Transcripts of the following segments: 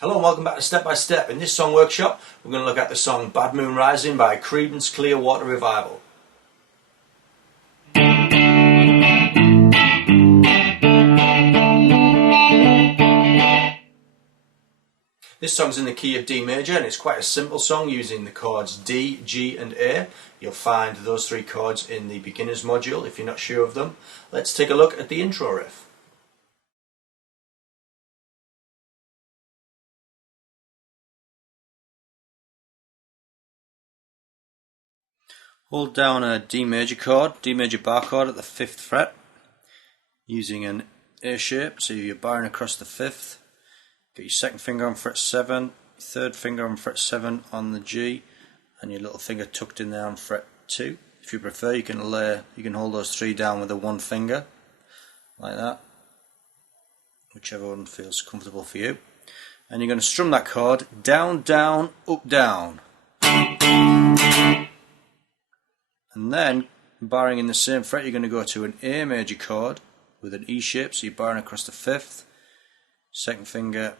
Hello and welcome back to Step by Step. In this song workshop we're going to look at the song Bad Moon Rising by Creedence Clearwater Revival. This song's in the key of D major and it's quite a simple song using the chords D, G and A. You'll find those three chords in the beginners module if you're not sure of them. Let's take a look at the intro riff. Hold down a D major chord, D major bar chord at the 5th fret using an A shape, so you're barring across the 5th. Get your second finger on fret 7, your third finger on fret 7 on the G, and your little finger tucked in there on fret 2. If you prefer, you can hold those three down with a one finger, like that, whichever one feels comfortable for you. And you're going to strum that chord down, down, up, down. And then, barring in the same fret, you're going to go to an A major chord with an E shape, so you're barring across the 5th, second finger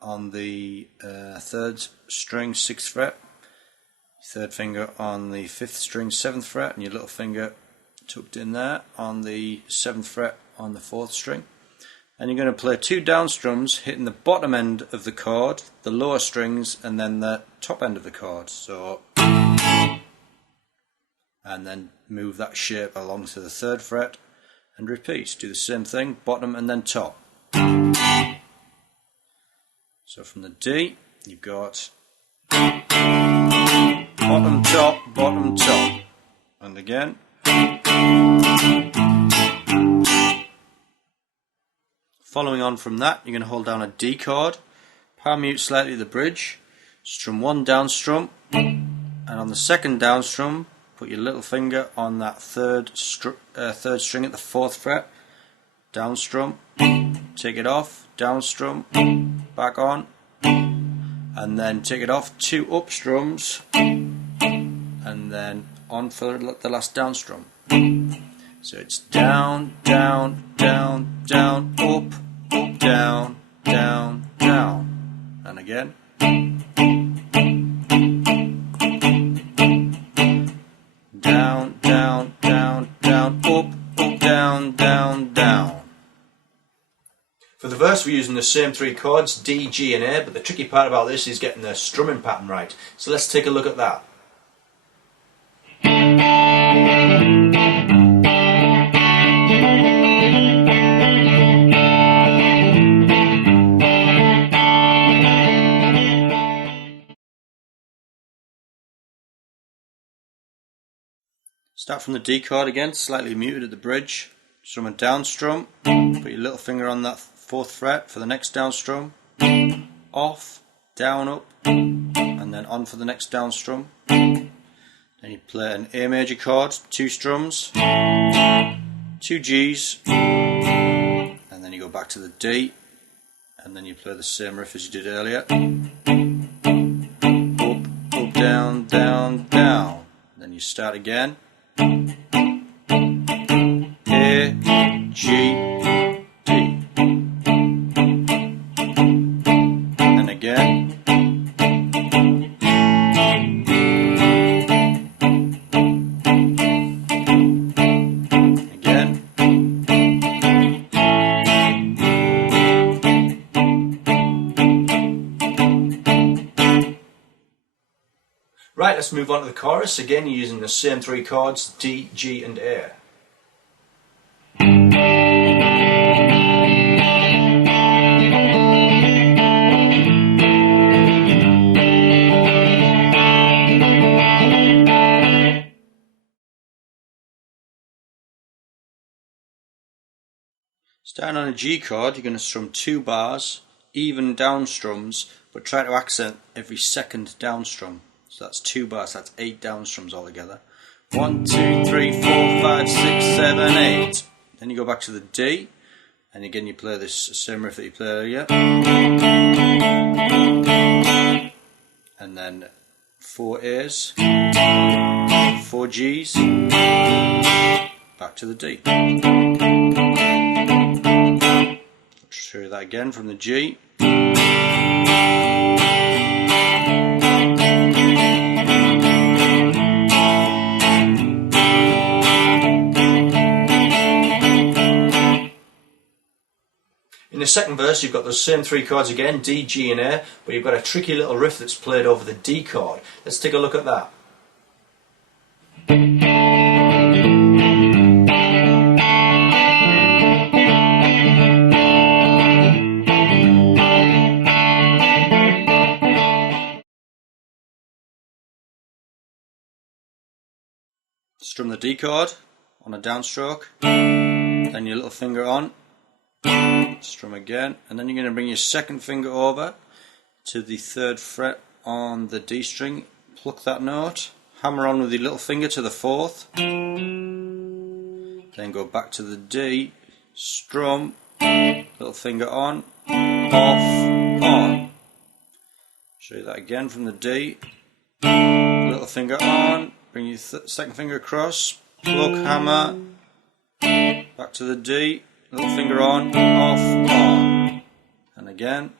on the 3rd string, 6th fret, third finger on the 5th string, 7th fret, and your little finger tucked in there on the 7th fret on the 4th string. And you're going to play two down strums hitting the bottom end of the chord, the lower strings, and then the top end of the chord. So, and then move that shape along to the 3rd fret and repeat. Do the same thing, bottom and then top. So from the D, you've got bottom, top, and again. Following on from that, you're going to hold down a D chord, palm mute slightly the bridge, strum one down strum, and on the second down strum, put your little finger on that third string at the 4th fret, down strum, take it off, down strum, back on, and then take it off, two up strums, and then on for the last down strum. So it's down, down, down, down, up, up, down, down, down, and again. Down, down, down, down, up, up, down, down, down. For the verse we're using the same three chords, D, G and A, but the tricky part about this is getting the strumming pattern right. So let's take a look at that. Start from the D chord again, slightly muted at the bridge, strum a down strum, put your little finger on that 4th fret for the next down strum, off, down, up, and then on for the next down strum. Then you play an A major chord, two strums, two Gs, and then you go back to the D, and then you play the same riff as you did earlier. Up, up, down, down, down. Then you start again. A, G, D, and again. Again. Right, let's move on to the chorus. Again, you're using the same three chords, D, G and A. Starting on a G chord, you're going to strum two bars, even down strums, but try to accent every second down strum. So that's 2 bars, that's 8 down strums altogether. 1, 2, 3, 4, 5, 6, 7, 8. Then you go back to the D, and again you play this same riff that you played earlier. And then 4 A's, 4 G's, back to the D. Show you that again from the G. In the second verse you've got those same three chords again, D, G and A, but you've got a tricky little riff that's played over the D chord. Let's take a look at that. Strum the D chord on a downstroke, then your little finger on, strum again, and then you're going to bring your second finger over to the 3rd fret on the D string, pluck that note, hammer on with your little finger to the 4th, then go back to the D, strum, little finger on, off, on. Show you that again from the D, little finger on, bring your second finger across, pluck, hammer, back to the D, little finger on, off, on, and again.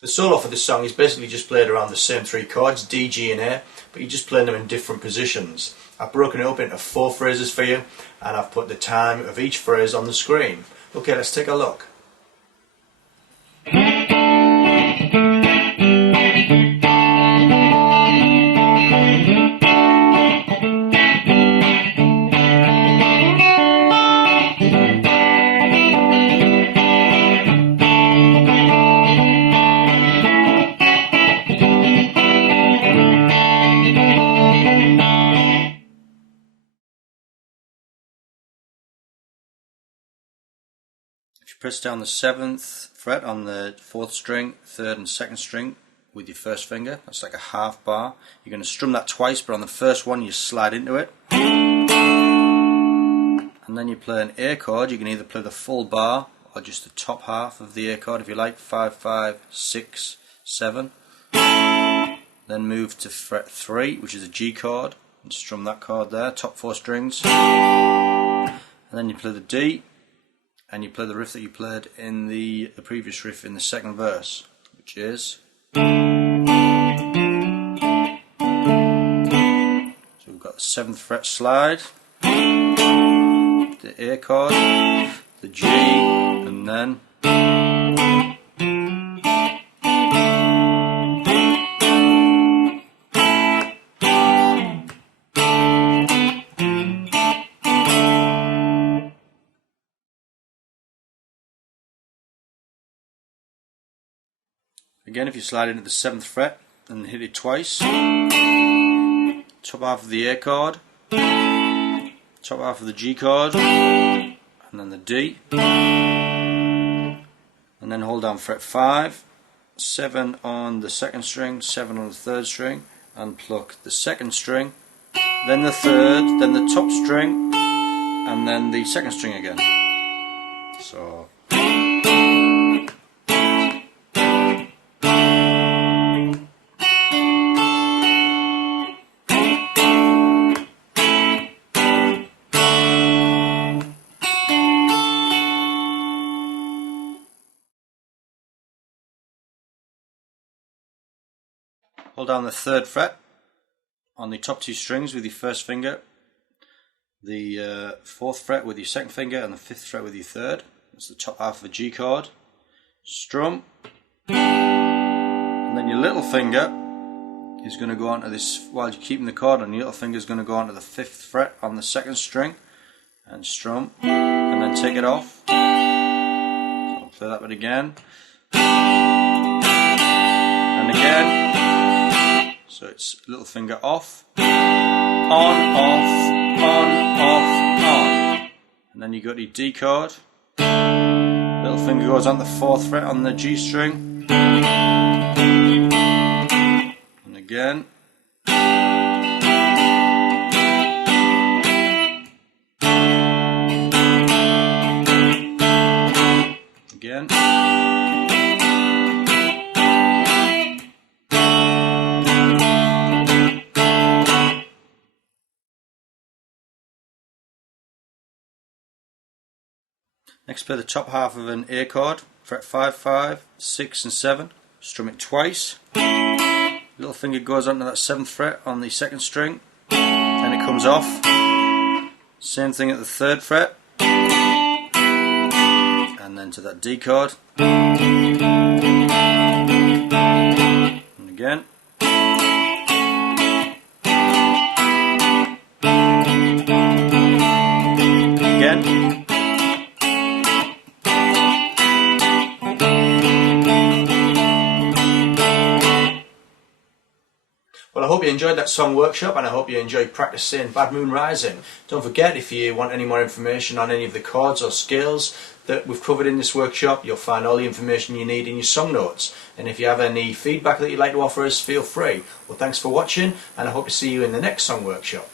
The solo for this song is basically just played around the same three chords, D, G and A, but you're just playing them in different positions. I've broken it up into 4 phrases for you, and I've put the time of each phrase on the screen. Okay, let's take a look. If you press down the 7th fret on the 4th string, 3rd and 2nd string with your first finger, that's like a half bar. You're going to strum that twice, but on the first one you slide into it. And then you play an A chord. You can either play the full bar or just the top half of the A chord if you like, 5, 5, 6, 7. Then move to fret 3, which is a G chord, and strum that chord there, top 4 strings. And then you play the D, and you play the riff that you played in the previous riff in the second verse, which is. So we've got the 7th fret slide, the A chord, the G, and then. Again, if you slide into the 7th fret and hit it twice, top half of the A chord, top half of the G chord, and then the D, and then hold down fret 5, 7 on the 2nd string, 7 on the 3rd string, and pluck the 2nd string, then the 3rd, then the top string, and then the 2nd string again. So. Hold down the 3rd fret on the top 2 strings with your first finger, the 4th fret with your 2nd finger, and the 5th fret with your 3rd. That's the top half of a G chord. Strum, and then your little finger is going to go onto this, while you're keeping the chord on, your little finger is going to go onto the 5th fret on the 2nd string, and strum, and then take it off. So I'll play that bit again, and again. So it's little finger off, on, off, on, off, on. And then you go to your D chord, little finger goes on the 4th fret on the G string, and again. Again. Next, play the top half of an A chord, fret 5, 5, 6 and 7, strum it twice. Little finger goes onto that 7th fret on the 2nd string, then it comes off. Same thing at the 3rd fret, and then to that D chord, and again. Again. Well, I hope you enjoyed that song workshop, and I hope you enjoyed practicing Bad Moon Rising. Don't forget, if you want any more information on any of the chords or scales that we've covered in this workshop, you'll find all the information you need in your song notes. And if you have any feedback that you'd like to offer us, feel free. Well, thanks for watching, and I hope to see you in the next song workshop.